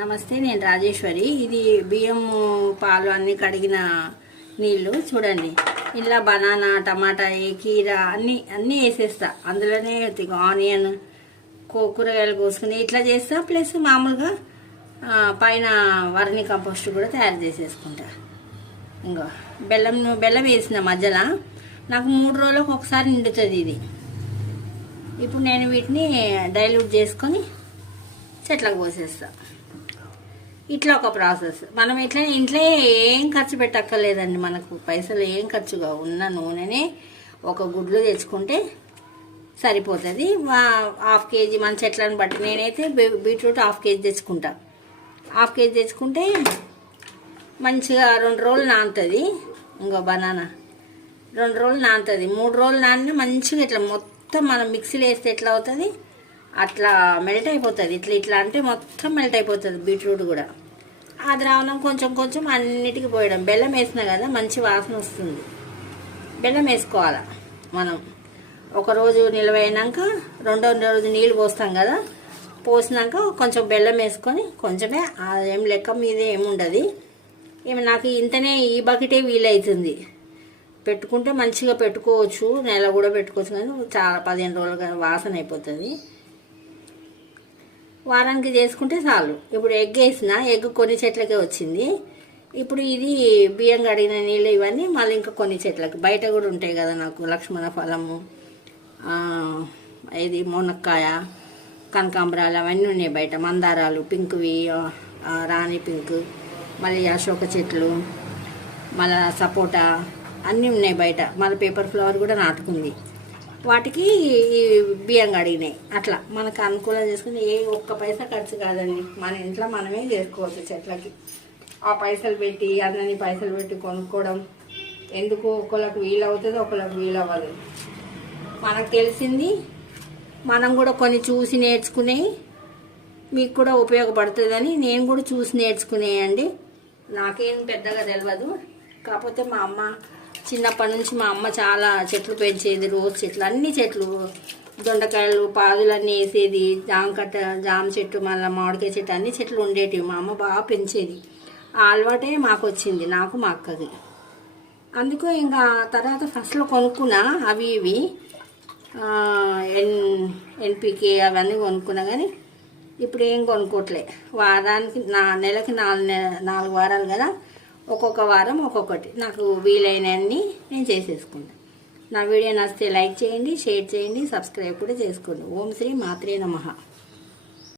నమస్తే, నేను రాజేశ్వరి. ఇది బియ్యం పాలు అన్నీ కడిగిన నీళ్ళు చూడండి. ఇలా బనానా, టమాటా, కీర అన్నీ వేసేస్తా. అందులోనే ఆనియన్, కూరగాయలు కోసుకుని ఇట్లా చేస్తా. ప్లస్ మామూలుగా పైన వర్మి కంపోస్ట్ కూడా తయారు చేసేసుకుంటా. ఇంకో బెల్లం వేసిన మధ్యలో నాకు 3 రోజులకు ఒకసారి నిండుతుంది ఇది. ఇప్పుడు నేను వీటిని డైల్యూట్ చేసుకొని చెట్లకు పోసేస్తా. ఇట్లా ఒక ప్రాసెస్. మనం ఇట్లా ఇంట్లో ఏం ఖర్చు పెట్టక్కర్లేదండి. మనకు పైసలు ఏం ఖర్చుగా ఉన్న నూనెనే ఒక గుడ్లు తెచ్చుకుంటే సరిపోతుంది. 1/2 కేజీ మన చెట్లను బట్టి నేనైతే బీట్రూట్ 1/2 కేజీ తెచ్చుకుంటా. 1/2 కేజీ తెచ్చుకుంటే మంచిగా 2 రోజులు నానుతుంది. ఇంకో బనానా 2 రోజులు నానుతుంది. 3 రోజులు నానిన మంచిగా ఇట్లా మొత్తం మనం మిక్సీలో వేస్తే ఎట్లా అవుతుంది, అట్లా మెల్ట్ అయిపోతుంది. ఇట్లా అంటే మొత్తం మెల్ట్ అయిపోతుంది బీట్రూట్ కూడా. ఆ ద్రావణం కొంచెం అన్నిటికీ పోయడం. బెల్లం వేసినా కదా మంచి వాసన వస్తుంది. బెల్లం వేసుకోవాలి మనం. ఒకరోజు నిల్వైనాక 2వ రోజు నీళ్ళు పోస్తాం కదా, పోసినాక కొంచెం బెల్లం వేసుకొని, కొంచెమే, ఏం లెక్క మీద ఏముండదు. నాకు ఇంతనే ఈ బకెటే వీలవుతుంది. పెట్టుకుంటే మంచిగా పెట్టుకోవచ్చు, నెల కూడా పెట్టుకోవచ్చు. కానీ చాలా 15 రోజులుగా వాసన అయిపోతుంది. వారానికి చేసుకుంటే చాలు. ఇప్పుడు ఎగ్ వేసిన, ఎగ్ కొన్ని చెట్లకే వచ్చింది. ఇప్పుడు ఇది బియ్యం కడిగిన నీళ్ళు ఇవన్నీ మళ్ళీ ఇంకా కొన్ని చెట్లకి. బయట కూడా ఉంటాయి కదా నాకు లక్ష్మణ ఫలము, ఇది మునక్కాయ, కనకాంబరాలు అవన్నీ ఉన్నాయి బయట. మందారాలు పింక్వి, రాణి పింక్, మళ్ళీ అశోక చెట్లు, మళ్ళీ సపోటా అన్నీ ఉన్నాయి బయట. మళ్ళీ పేపర్ ఫ్లవర్ కూడా నాటుకుంది. వాటికి ఈ బియ్యం కడిగినాయి. అట్లా మనకు అనుకూలం చేసుకుని ఒక్క పైసా ఖర్చు కాదండి. మన ఇంట్లో మనమే చేసుకోవచ్చు చెట్లకి. ఆ పైసలు పెట్టి అన్నీ పైసలు పెట్టి కొనుక్కోవడం ఎందుకు? ఒకళ్ళకి వీలవుతుంది, ఒకళ్ళకి వీలవ్వదు. మనకు తెలిసింది మనం కూడా కొన్ని చూసి నేర్చుకునే మీకు కూడా ఉపయోగపడుతుందని నేను కూడా చూసి నేర్చుకునేయండి. నాకేం పెద్దగా తెలియదు. కాకపోతే మా అమ్మ చిన్నప్పటి నుంచి మా అమ్మ చాలా చెట్లు పెంచేది. రోజ్ చెట్లు, అన్ని చెట్లు, దొండకాయలు, పాదులన్నీ వేసేది. జామ చెట్టు, మళ్ళీ మామిడికాయ చెట్టు, అన్ని చెట్లు ఉండేటివి. మా అమ్మ బాగా పెంచేది. ఆ అలవాటే మాకు వచ్చింది, నాకు మా అక్కకి. అందుకు ఇంకా తర్వాత ఫస్ట్లో కొనుక్కున్నా అవి ఇవి ఎన్పికే అవన్నీ కొనుక్కున్నా. కానీ ఇప్పుడు ఏం కొనుక్కోవట్లే. వారానికి నెలకి 4 వారాలు కదా, ఒక్కొక్క వారం ఒక్కొక్కటి నాకు వీలైనవన్నీ నేను చేసేసుకుంటాను. నా వీడియో నచ్చితే లైక్ చేయండి, షేర్ చేయండి, సబ్స్క్రైబ్ కూడా చేసుకోండి. ఓం శ్రీ మాత్రే నమః.